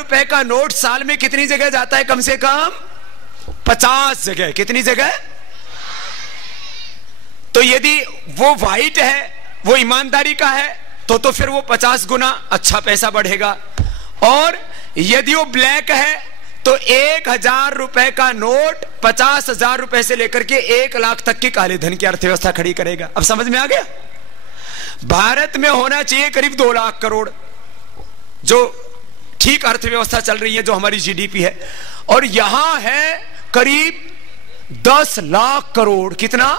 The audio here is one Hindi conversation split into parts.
रुपए का नोट साल में कितनी जगह जाता है? कम से कम 50 जगह। कितनी जगह? तो यदि वो व्हाइट है, वो ईमानदारी का है, तो फिर वो 50 गुना अच्छा पैसा बढ़ेगा। और यदि वो ब्लैक है तो 1000 रुपए का नोट 50,000 रुपए से लेकर के 1 लाख तक की काले धन की अर्थव्यवस्था खड़ी करेगा। अब समझ में आ गया? भारत में होना चाहिए करीब 2 लाख करोड़, जो ठीक अर्थव्यवस्था चल रही है, जो हमारी जीडीपी है, और यहां है करीब 10 लाख करोड़। कितना?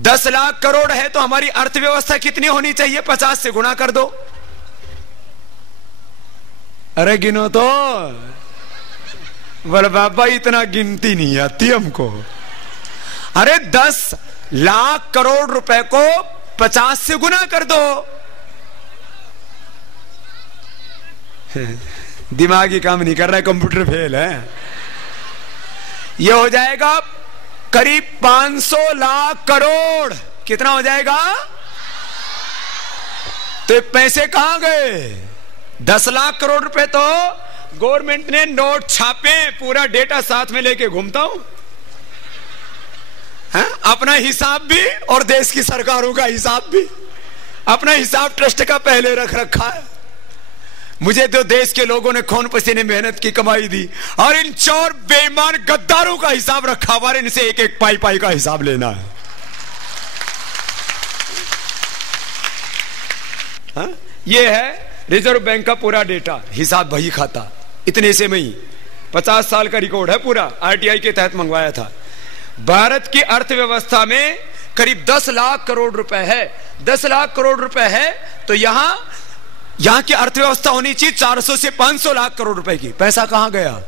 10 लाख करोड़ है तो हमारी अर्थव्यवस्था कितनी होनी चाहिए? 50 से गुणा कर दो। अरे गिनो तो। बोले बाबा इतना गिनती नहीं आती हमको। अरे 10 लाख करोड़ रुपए को 50 से गुना कर दो। दिमाग ही काम नहीं कर रहा है, कंप्यूटर फेल है। यह हो जाएगा करीब 500 लाख करोड़। कितना हो जाएगा? तो पैसे कहां गए? 10 लाख करोड़ रुपए तो गवर्नमेंट ने नोट छापे, पूरा डेटा साथ में लेके घूमता हूं, अपना हिसाब भी और देश की सरकारों का हिसाब भी। अपना हिसाब ट्रस्ट का पहले रख रखा है। मुझे तो देश के लोगों ने खून पसीने मेहनत की कमाई दी, और इन चोर बेईमान गद्दारों का हिसाब रखा हुआ है। इनसे एक एक पाई पाई का हिसाब लेना है। हाँ? ये है रिजर्व बैंक का पूरा डेटा, हिसाब बही खाता। इतने से में ही 50 साल का रिकॉर्ड है पूरा, आरटीआई के तहत मंगवाया था। भारत की अर्थव्यवस्था में करीब 10 लाख करोड़ रुपए है। 10 लाख करोड़ रुपए है तो यहां की अर्थव्यवस्था होनी चाहिए 400 से 500 लाख करोड़ रुपए की। पैसा कहां गया?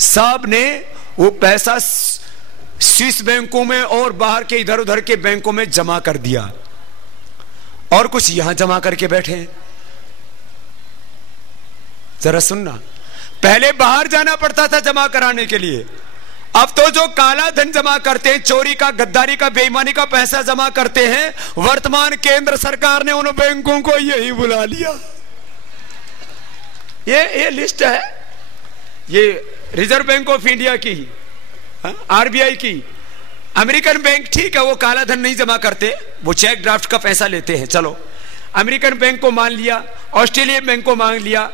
सब ने वो पैसा स्विस बैंकों में और बाहर के इधर उधर के बैंकों में जमा कर दिया, और कुछ यहां जमा करके बैठे हैं। जरा सुनना, पहले बाहर जाना पड़ता था जमा कराने के लिए। अब तो जो काला धन जमा करते हैं, चोरी का, गद्दारी का, बेईमानी का पैसा जमा करते हैं, वर्तमान केंद्र सरकार ने उन बैंकों को यही बुला लिया। ये लिस्ट है, ये रिजर्व बैंक ऑफ इंडिया की, आरबीआई की। अमेरिकन बैंक ठीक है, वो काला धन नहीं जमा करते, वो चेक ड्राफ्ट का पैसा लेते हैं। चलो, अमेरिकन बैंक को मान लिया, ऑस्ट्रेलिया बैंक को मांग लिया,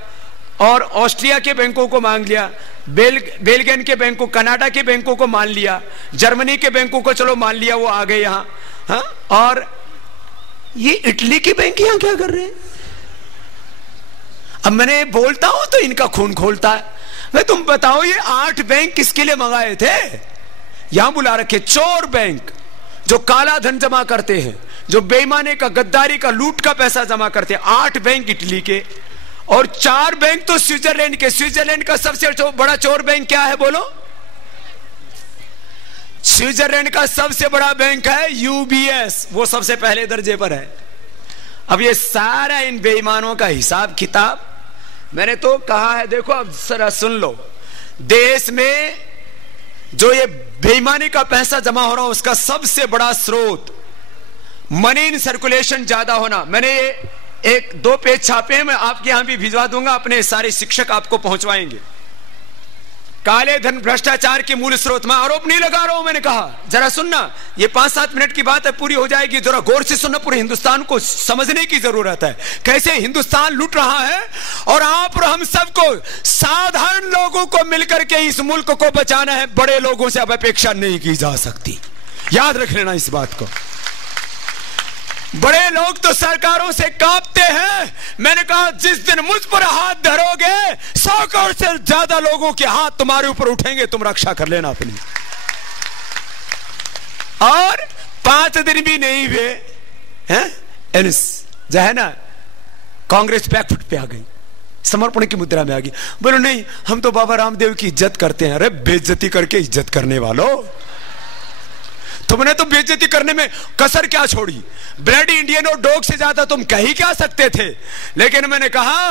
और ऑस्ट्रिया के बैंकों को मांग लिया, बेल्जियम के बैंक को, कनाडा के बैंकों को मान लिया, जर्मनी के बैंकों को चलो मान लिया, वो आ गए यहां। हाँ? और ये इटली के बैंक यहां क्या कर रहे हैं? अब मैंने बोलता हूं तो इनका खून खोलता है। भाई तुम बताओ, ये 8 बैंक किसके लिए मंगाए थे? यहां बुला रखे चोर बैंक, जो काला धन जमा करते हैं, जो बेईमानी का, गद्दारी का, लूट का पैसा जमा करते हैं। 8 बैंक इटली के, और 4 बैंक तो स्विट्जरलैंड के। स्विट्जरलैंड का सबसे बड़ा चोर बैंक क्या है बोलो? स्विट्जरलैंड का सबसे बड़ा बैंक है यूबीएस, वो सबसे पहले दर्जे पर है। अब ये सारा इन बेईमानों का हिसाब किताब मैंने तो कहा है। देखो अब जरा सुन लो, देश में जो ये बेईमानी का पैसा जमा हो रहा है, उसका सबसे बड़ा स्रोत मनी इन सर्कुलेशन ज्यादा होना। मैंने 1-2 पेज छापे हैं, मैं आपके यहां भी भिजवा दूंगा, अपने सारे शिक्षक आपको पहुंचवाएंगे। काले धन भ्रष्टाचार के मूल स्रोत। में आरोप नहीं लगा रहा हूं, मैंने कहा जरा सुनना, ये 5-7 मिनट की बात है, पूरी हो जाएगी। जरा गौर से सुनना, पूरे हिंदुस्तान को समझने की जरूरत है कैसे हिंदुस्तान लूट रहा है, और आप और हम सबको, साधारण लोगों को मिलकर के इस मुल्क को बचाना है। बड़े लोगों से अब अपेक्षा नहीं की जा सकती, याद रख लेना इस बात को। बड़े लोग तो सरकारों से कांपते हैं। मैंने कहा जिस दिन मुझ पर हाथ धरोगे, 100 करोड़ से ज्यादा लोगों के हाथ तुम्हारे ऊपर उठेंगे, तुम रक्षा कर लेना अपनी। और 5 दिन भी नहीं हुए हैं, जो है ना, कांग्रेस बैकफुट पे आ गई, समर्पण की मुद्रा में आ गई। बोलो नहीं, हम तो बाबा रामदेव की इज्जत करते हैं। अरे बेइज्जती करके इज्जत करने वालों, तुमने तो बेइज्जती करने में कसर क्या छोड़ी। ब्लडी इंडियन और डॉग से ज्यादा तुम कह ही क्या सकते थे। लेकिन मैंने कहा,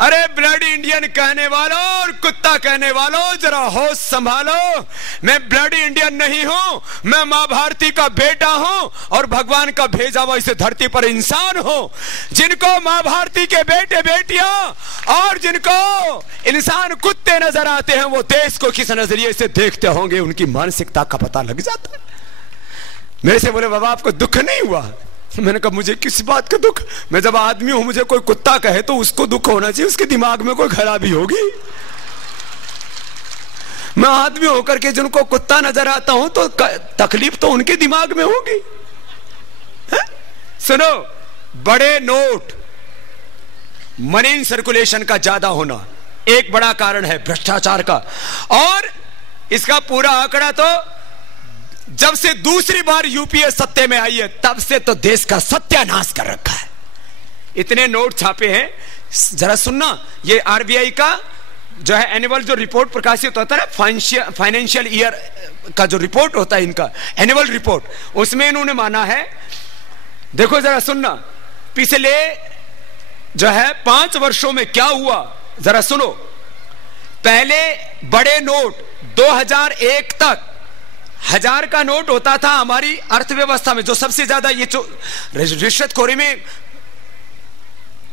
अरे ब्लडी इंडियन कहने वालों और कुत्ता कहने वालों, जरा होश संभालो। मैं ब्लडी इंडियन नहीं हूं, मैं मां भारती का बेटा हूं और भगवान का भेजा हुआ इस धरती पर इंसान हूं। जिनको मां भारती के बेटे बेटियां और जिनको इंसान कुत्ते नजर आते हैं, वो देश को किस नजरिए से देखते होंगे, उनकी मानसिकता का पता लग जाता है। मेरे से बोले, बाबा आपको दुख नहीं हुआ? मैंने कहा, मुझे किस बात का दुख? मैं जब आदमी हूं, मुझे कोई कुत्ता कहे तो उसको दुख होना चाहिए, उसके दिमाग में कोई खराबी होगी। मैं आदमी होकर के जिनको कुत्ता नजर आता हूं तो तकलीफ तो उनके दिमाग में होगी। सुनो, बड़े नोट, मनी इन सर्कुलेशन का ज्यादा होना एक बड़ा कारण है भ्रष्टाचार का। और इसका पूरा आंकड़ा तो जब से दूसरी बार यूपीए सत्ते में आई है तब से तो देश का सत्यानाश कर रखा है। इतने नोट छापे हैं। जरा सुनना, ये आरबीआई का जो है एनुअल जो रिपोर्ट प्रकाशित होता है ना, फाइनेंशियल ईयर का जो रिपोर्ट होता है इनका एनुअल रिपोर्ट, उसमें इन्होंने माना है, देखो जरा सुनना, पिछले जो है 5 वर्षों में क्या हुआ जरा सुनो। पहले बड़े नोट 2001 तक 1000 का नोट होता था हमारी अर्थव्यवस्था में। जो सबसे ज्यादा ये रिश्वतखोरी में,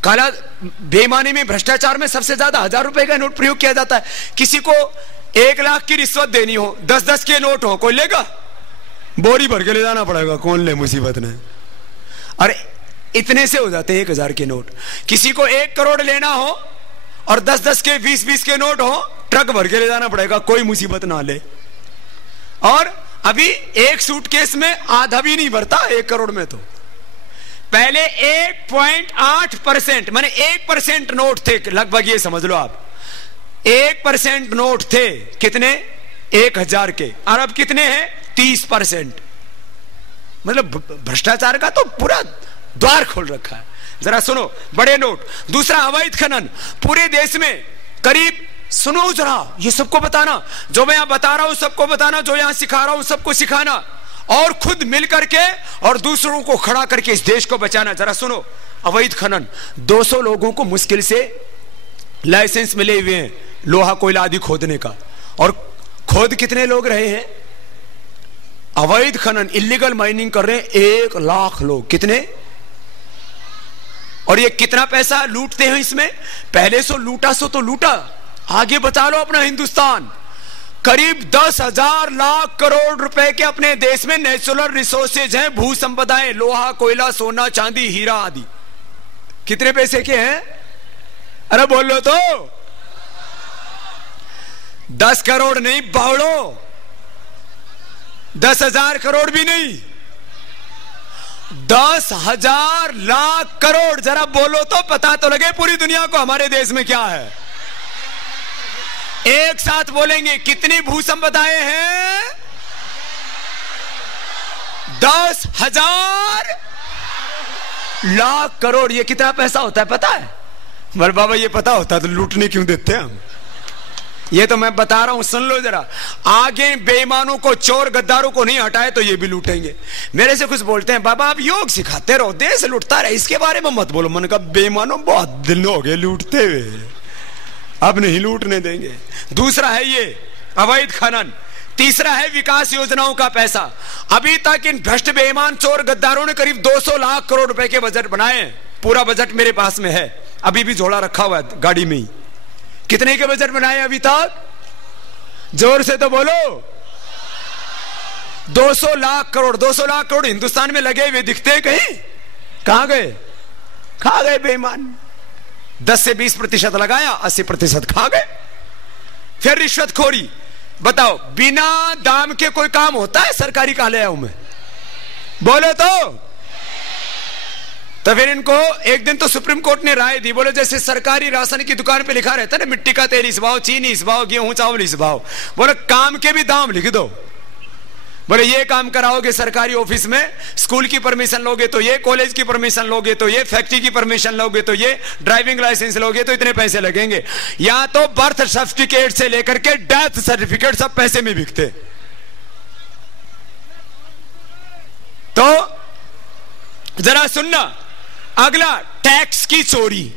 काला बेईमानी में, भ्रष्टाचार में सबसे ज्यादा 1000 रुपए का नोट प्रयोग किया जाता है। किसी को 1 लाख की रिश्वत देनी हो, 10-10 के नोट हो, कोई लेगा? बोरी भर के ले जाना पड़ेगा, कौन ले मुसीबत ने। अरे इतने से हो जाते हैं 1000 के नोट। किसी को 1 करोड़ लेना हो और 10-10 के 20-20 के नोट हो, ट्रक भर के ले जाना पड़ेगा, कोई मुसीबत ना ले। और अभी एक सूटकेस में आधा भी नहीं भरता 1 करोड़ में। तो पहले 1.8% माने 1% नोट थे लगभग, ये समझ लो आप 1% नोट थे। कितने? 1000 के। और अब कितने हैं? 30%। मतलब भ्रष्टाचार का तो पूरा द्वार खोल रखा है। जरा सुनो, बड़े नोट। दूसरा, अवैध खनन पूरे देश में करीब, सुनो जरा, ये सबको बताना, जो मैं यहां बता रहा हूं सबको बताना, जो यहां सिखा रहा हूं सबको सिखाना, और खुद मिल करके और दूसरों को खड़ा करके इस देश को बचाना। जरा सुनो, अवैध खनन 200 लोगों को मुश्किल से लाइसेंस मिले हुए हैं लोहा कोयला आदि खोदने का। और खोद कितने लोग रहे हैं? अवैध खनन, इलीगल माइनिंग कर रहे हैं 1 लाख लोग। कितने? और ये कितना पैसा लूटते हैं इसमें? पहले सो लूटा सो तो लूटा, आगे बचा लो अपना हिंदुस्तान। करीब 10,000 लाख करोड़ रुपए के अपने देश में नेचुरल रिसोर्सेज हैं, भू संपदाएं, लोहा कोयला सोना चांदी हीरा आदि। कितने पैसे के हैं? अरे बोलो तो। 10 करोड़ नहीं बावड़ो, 10,000 करोड़ भी नहीं, 10,000 लाख करोड़। जरा बोलो तो, पता तो लगे पूरी दुनिया को हमारे देश में क्या है। एक साथ बोलेंगे, कितनी भू संपदाएं हैं? 10,000 लाख करोड़। ये कितना पैसा होता है पता है? मगर बाबा ये पता होता तो लूटने क्यों देते हैं हम? ये तो मैं बता रहा हूं, सुन लो जरा। आगे बेईमानों को, चोर गद्दारों को नहीं हटाए तो ये भी लूटेंगे। मेरे से कुछ बोलते हैं, बाबा आप योग सिखाते रहो, देश लूटता रहे, इसके बारे में मत बोलो। मैंने कहा, बेईमानों बहुत दिन हो गए लूटते हुए, अब नहीं लूटने देंगे। दूसरा है ये अवैध खनन। तीसरा है विकास योजनाओं का पैसा। अभी तक इन भ्रष्ट बेईमान चोर गद्दारों ने करीब 200 लाख करोड़ रुपए के बजट बनाए। पूरा बजट मेरे पास में है, अभी भी झोला रखा हुआ है गाड़ी में ही। कितने के बजट बनाए अभी तक? जोर से तो बोलो। 200 लाख करोड़। 200 लाख करोड़ हिंदुस्तान में लगे हुए दिखते हैं कहीं? कहां गए? खा गए बेईमान। 10 से 20% लगाया, 80% खा गए। फिर रिश्वतखोरी। बताओ, बिना दाम के कोई काम होता है सरकारी कार्यालयों में? बोलो तो। फिर इनको एक दिन तो सुप्रीम कोर्ट ने राय दी, बोले जैसे सरकारी राशन की दुकान पे लिखा रहता है ना, मिट्टी का तेल इस भाव, चीनी इस भाव, गेहूं चावल इस भाव, बोले काम के भी दाम लिख दो। बोले ये काम कराओगे सरकारी ऑफिस में, स्कूल की परमिशन लोगे तो ये, कॉलेज की परमिशन लोगे तो ये, फैक्ट्री की परमिशन लोगे तो ये, ड्राइविंग लाइसेंस लोगे तो इतने पैसे लगेंगे। या तो बर्थ सर्टिफिकेट से लेकर के डेथ सर्टिफिकेट सब पैसे में बिकते। तो जरा सुनना, अगला टैक्स की चोरी,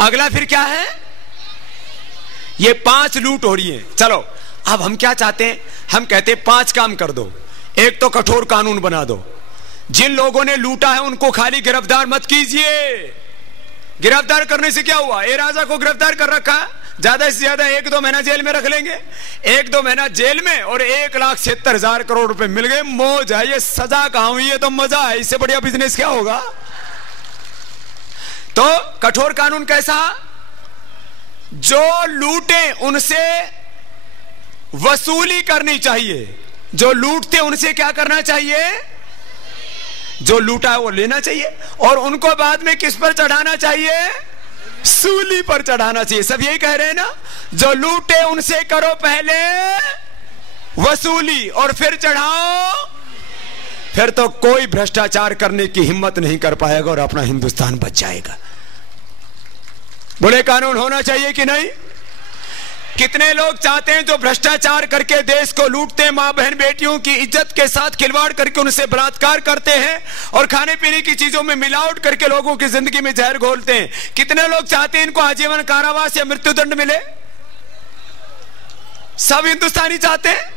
अगला फिर क्या है, ये 5 लूट हो रही है। चलो अब हम क्या चाहते हैं, हम कहते हैं 5 काम कर दो। एक तो कठोर कानून बना दो, जिन लोगों ने लूटा है उनको खाली गिरफ्तार मत कीजिए। गिरफ्तार करने से क्या हुआ, ए राजा को गिरफ्तार कर रखा, ज्यादा से ज्यादा 1-2 महीना जेल में रख लेंगे, 1-2 महीना जेल में और 1,70,000 करोड़ रुपए मिल गए, मौज है। ये सजा कहां हुई है, तो मजा है, इससे बढ़िया बिजनेस क्या होगा। तो कठोर कानून कैसा, जो लूटे उनसे वसूली करनी चाहिए, जो लूटते उनसे क्या करना चाहिए, जो लूटा है वो लेना चाहिए, और उनको बाद में किस पर चढ़ाना चाहिए, सूली पर चढ़ाना चाहिए। सब यही कह रहे हैं ना, जो लूटे उनसे करो पहले वसूली और फिर चढ़ाओ, फिर तो कोई भ्रष्टाचार करने की हिम्मत नहीं कर पाएगा और अपना हिंदुस्तान बच जाएगा। बुरे कानून होना चाहिए कि नहीं। कितने लोग चाहते हैं जो भ्रष्टाचार करके देश को लूटते हैं, मां बहन बेटियों की इज्जत के साथ खिलवाड़ करके उनसे बलात्कार करते हैं और खाने पीने की चीजों में मिलावट करके लोगों की जिंदगी में जहर घोलते हैं। कितने लोग चाहते हैं इनको आजीवन कारावास या मृत्युदंड मिले। सब हिंदुस्तानी चाहते हैं।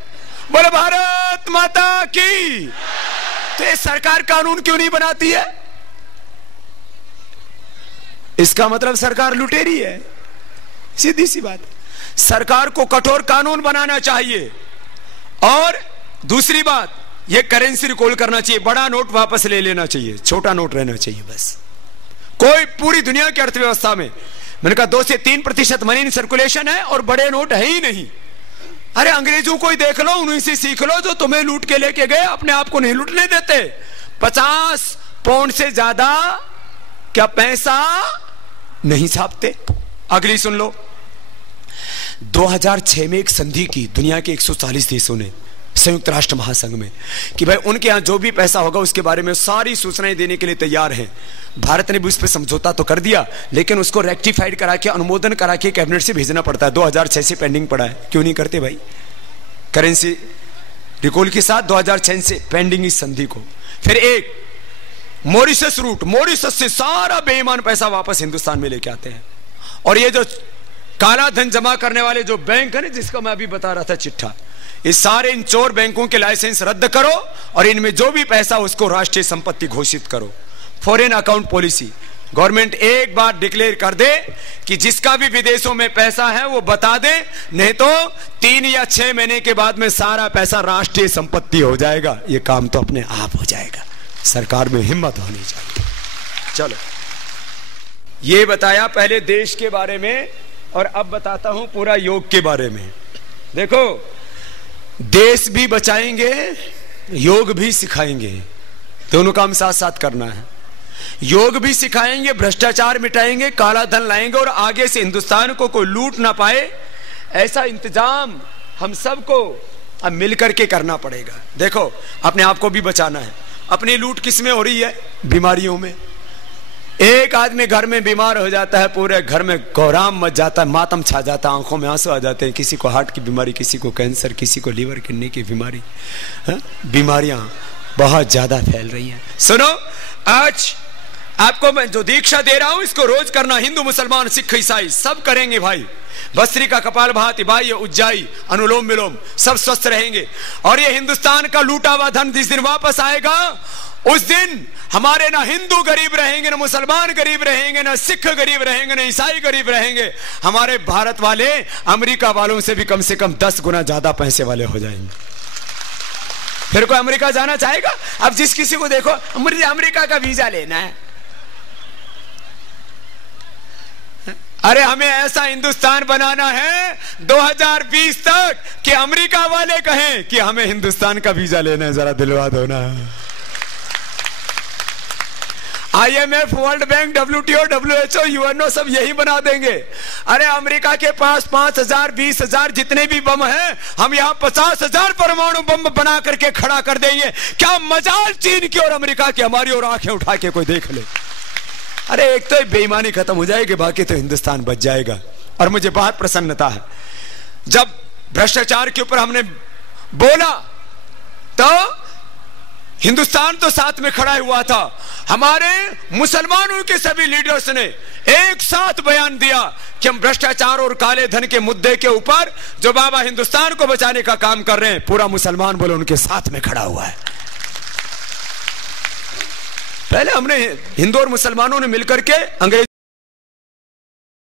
बोले भारत माता की। तो ये सरकार कानून क्यों नहीं बनाती है, इसका मतलब सरकार लुटेरी है, सीधी सी बात। सरकार को कठोर कानून बनाना चाहिए। और दूसरी बात, यह करेंसी रिकॉल करना चाहिए, बड़ा नोट वापस ले लेना चाहिए, छोटा नोट रहना चाहिए बस। कोई पूरी दुनिया की अर्थव्यवस्था में मैंने कहा 2 से 3% मनी इन सर्कुलेशन है और बड़े नोट है ही नहीं। अरे अंग्रेजों को ही देख लो, उन्हीं से सीख लो जो तुम्हें लूट के लेके गए, अपने आप को नहीं लूटने देते। 50 पाउंड से ज्यादा क्या पैसा नहीं छापते। अगली सुन लो, 2006 में एक संधि की दुनिया के 140 देशों ने संयुक्त राष्ट्र महासंघ में कि भाई उनके यहां जो भी पैसा होगा उसके बारे में सारी सूचनाएं देने के लिए तैयार हैं। भारत ने भी उस पर समझौता तो कर दिया, लेकिन उसको रेक्टिफाइड करा के, अनुमोदन करा के कैबिनेट से भेजना पड़ता है। 2006 से पेंडिंग पड़ा है। क्यों नहीं करते भाई, करेंसी रिकॉल के साथ 2006 से पेंडिंग इस संधि को। फिर एक मॉरिशस रूट, मॉरिशस से सारा बेईमान पैसा वापस हिंदुस्तान में लेके आते हैं। और ये जो काला धन जमा करने वाले जो बैंक है ना, जिसका मैं अभी बता रहा था चिट्ठा, इस सारे इन चोर बैंकों के लाइसेंस रद्द करो और इनमें जो भी पैसा उसको राष्ट्रीय संपत्ति घोषित करो। फॉरेन अकाउंट पॉलिसी, गवर्नमेंट एक बार डिक्लेयर कर दे कि जिसका भी विदेशों में पैसा है वो बता दे, नहीं तो 3 या 6 महीने के बाद में सारा पैसा राष्ट्रीय संपत्ति हो जाएगा। ये काम तो अपने आप हो जाएगा। सरकार में हिम्मत होनी चाहिए। चलो, ये बताया पहले देश के बारे में, और अब बताता हूं पूरा योग के बारे में। देखो, देश भी बचाएंगे, योग भी सिखाएंगे, दोनों काम साथ साथ करना है। योग भी सिखाएंगे, भ्रष्टाचार मिटाएंगे, काला धन लाएंगे और आगे से हिंदुस्तान को कोई लूट ना पाए, ऐसा इंतजाम हम सबको अब मिलकर के करना पड़ेगा। देखो, अपने आप को भी बचाना है। अपनी लूट किस में हो रही है, बीमारियों में। एक आदमी घर में बीमार हो जाता है, पूरे घर में कोहराम मच जाता है, मातम छा जाता है, आंखों में आंसू आ जाते हैं। किसी को हार्ट की बीमारी, किसी को कैंसर, किसी को लीवर किडनी की बीमारी। बीमारियां बहुत ज्यादा फैल रही हैं। सुनो, आज आपको मैं जो दीक्षा दे रहा हूं इसको रोज करना। हिंदू, मुसलमान, सिख, ईसाई सब करेंगे भाई। भस्त्री का कपालभाति, बाह्य उज्जाई, अनुलोम विलोम, सब स्वस्थ रहेंगे। और ये हिंदुस्तान का लूटा हुआ धन जिस दिन वापस आएगा, उस दिन हमारे ना हिंदू गरीब रहेंगे, ना मुसलमान गरीब रहेंगे, ना सिख गरीब रहेंगे, ना ईसाई गरीब रहेंगे। हमारे भारत वाले अमेरिका वालों से भी कम से कम 10 गुना ज्यादा पैसे वाले हो जाएंगे। फिर कोई अमेरिका जाना चाहेगा? अब जिस किसी को देखो, मुझे अमेरिका का वीजा लेना है। अरे हमें ऐसा हिंदुस्तान बनाना है 2020 तक कि अमेरिका वाले कहें कि हमें हिंदुस्तान का वीजा लेना है, जरा दिलवा दो ना। IMF, world bank, WTO, WHO, UNO सब यही बना देंगे। अरे अमेरिका के पास 5,000, 20,000 जितने भी बम हैं, हम यहाँ 50,000 परमाणु बम बना करके खड़ा कर देंगे। क्या मजाल चीन की और अमेरिका की हमारी और आंखें उठा के कोई देख ले। अरे एक तो बेईमानी खत्म हो जाएगी, बाकी तो हिंदुस्तान बच जाएगा। और मुझे बहुत प्रसन्नता है, जब भ्रष्टाचार के ऊपर हमने बोला तो हिंदुस्तान तो साथ में खड़ा हुआ था। हमारे मुसलमानों के सभी लीडर्स ने एक साथ बयान दिया कि हम भ्रष्टाचार और काले धन के मुद्दे के ऊपर जो बाबा हिंदुस्तान को बचाने का काम कर रहे हैं, पूरा मुसलमान बोले उनके साथ में खड़ा हुआ है। पहले हमने हिंदू और मुसलमानों ने मिलकर के अंग्रेज